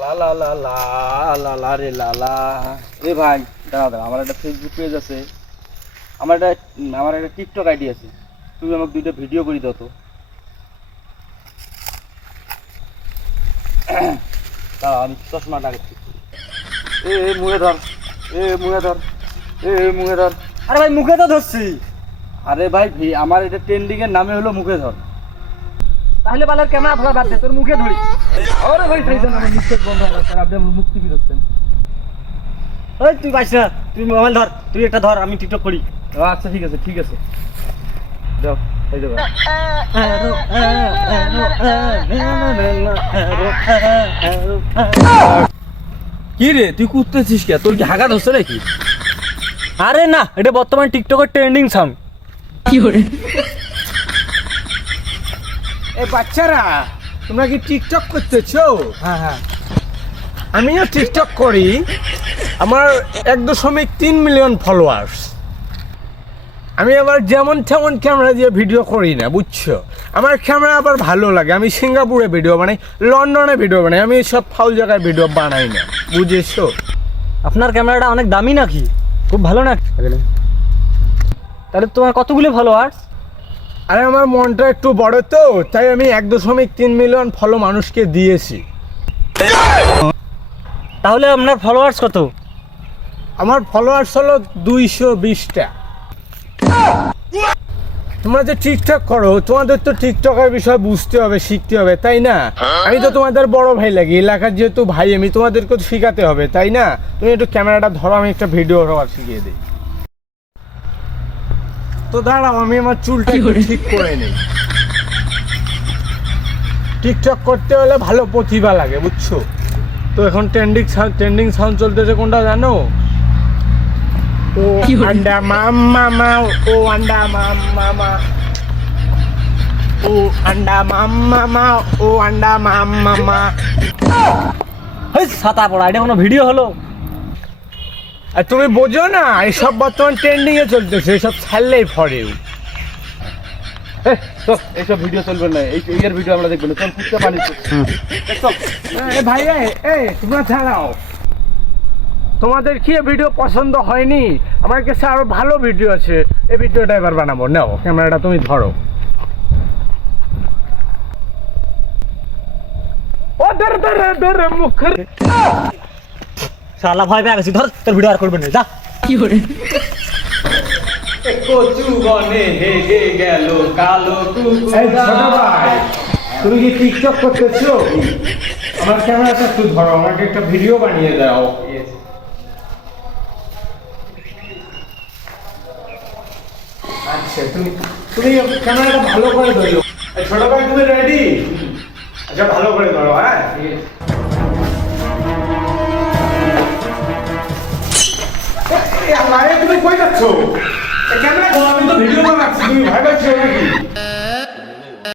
লা লা লা লা লা লা রে লা লা। এ ভাই দাঁড়া দাঁড়া, আমার একটা ফেসবুক পেজ আছে, আমার একটা টিকটক আইডি আছে, তুমি আমাকে দুইটা ভিডিও করে দাও তো। দাঁড়া আমি চশমাটা আগে ঠিক করি। মুখে ধর, মুখে ধর, মুখে ধর। আরে ভাই মুখে তো ধরছি। আরে ভাই আমার এটা ট্রেন্ডিং এর নামে হলো মুখে ধর। তাহলে বালার ক্যামেরা ধরা বাদ দে, তোর মুখে ধরি। আরে ভাই তাইছেন আমার মিস্টেক বন্ধ হলো স্যার, আপনি আমার মুক্তি কি করছেন? ওই তুই পাইছ না, তুই মোবাইল ধর, তুই একটা ধর, আমি টিকটক করি। আচ্ছা ঠিক আছে ঠিক আছে, যাও এই যাও। কি রে তুই কুদতেছিস কে? তোর কি হাগাত হচ্ছে নাকি? আরে না, এটা বর্তমান টিকটকের ট্রেন্ডিং সং। এ বাচ্চারা, তোমরা কি টিকটক করতেছো? হ্যাঁ হ্যাঁ। আমিও টিকটক করি। আমার 1.3 মিলিয়ন ফলোয়ার্স। আমি আবার যেমন তেমন ক্যামেরা দিয়ে ভিডিও করি না, বুঝছো? আমার ক্যামেরা আবার ভালো লাগে। আমি সিঙ্গাপুরে ভিডিও বানাই, লন্ডনে ভিডিও বানাই, আমি সব ফাউল জায়গায় ভিডিও বানাই না, বুঝেছো? আপনার ক্যামেরাটা অনেক দামি নাকি? খুব ভালো না? তাহলে তোমার কতগুলো ফলোয়ার্স? আরে আমার মনটা একটু বড় তো, তাই আমি 1.3 মিলিয়ন ফলো মানুষকে দিয়েছি। তাহলে আপনার ফলোয়ার্স কত? আমার ফলোয়ার্স হলো 220টা। তোমরা যে টিকটক করো, তোমাদের তো টিকটকের বিষয় বুঝতে হবে, শিখতে হবে, তাই না? আমি তো তোমাদের বড় ভাই লাগি, এলাকার যেহেতু ভাই আমি, তোমাদেরকে তো শিখাতে হবে, তাই না? তুমি একটু ক্যামেরাটা ধরো, আমি একটা ভিডিও আবার শিখিয়ে দিই। তো দাঁড়াও, আমি আমার চুলটা একটু ঠিক করে নিই। টিকটক করতে হলে ভালো প্রতিভা লাগে, বুঝছো? তো এখন ট্রেন্ডিং সাউন্ড চলতেছে কোনটা জানো? ও আন্ডা মাম্মা, ও আন্ডা মাম্মা, ও আন্ডা মাম্মা, ও আন্ডা মাম্মা। হেই ছাতা পড়া, এটা কোনো ভিডিও হলো? আর তুমি বোঝো না, এইসব বর্তমান ট্রেন্ডিং এ চলতেছে, এসব ছাড়লেই ফরেও। তো এইসব ভিডিও চলবে না, এর ভিডিও আমরা দেখবো না, চল ফুটতে পানি চল। ভাই তোমরা ছাড়াও। তোমাদের কি ভিডিও পছন্দ হয়নি? আমার কাছে আরো ভালো ভিডিও আছে, এই ভিডিওটা এবার বানাবো। নাও ক্যামেরাটা তুমি ধরো। ও ধরে মুখের শালা ভয় পেয়ে গেছি, ধর তোর ভিডিও আর করবে না, যা। কি করে কচু বনে হেগে গেল কালো ভাই, তুমি কি টিকটক করতেছো? আমার ক্যামেরাটা একটু ধরো, আমাকে একটা ভিডিও বানিয়ে দাও। আচ্ছা তুমি ক্যামেরাটা ভালো করে ধরো। ছোট ভাই তুমি রেডি? আচ্ছা ভালো করে ধরো। হ্যাঁ তুমি কই যাচ্ছ? ক্যামেরা আমি তো ভিডিও বানাচ্ছি, তুমি ভয় পাচ্ছ নাকি?